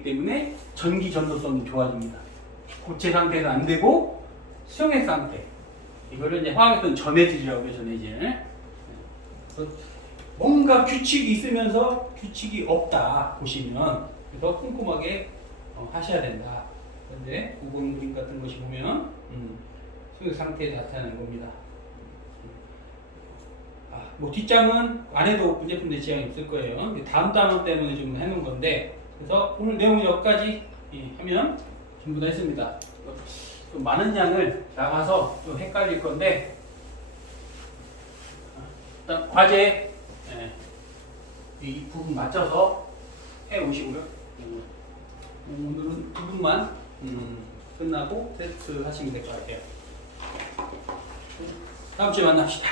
때문에 전기 전도성이 좋아집니다. 고체 상태는 안 되고 수용액 상태. 이거를 이제 화학에서는 전해질이라고 해요. 전해질. 뭔가 규칙이 있으면서 규칙이 없다 보시면 그래서 꼼꼼하게 하셔야 된다. 그런데 5번 그림 같은 것이 보면 수용액 상태에 나타나는 겁니다. 뭐 뒷장은 안 해도 분제품들 지장이 없을 거예요. 다음 단원 때문에 좀 해놓은 건데 그래서 오늘 내용 여기까지 하면 전부 다 했습니다. 좀 많은 양을 나가서 좀 헷갈릴 건데 일단 과제 이 부분 맞춰서 해 오시고요. 오늘은 두 분만 끝나고 테스트 하시면 될 것 같아요. 다음 주에 만납시다.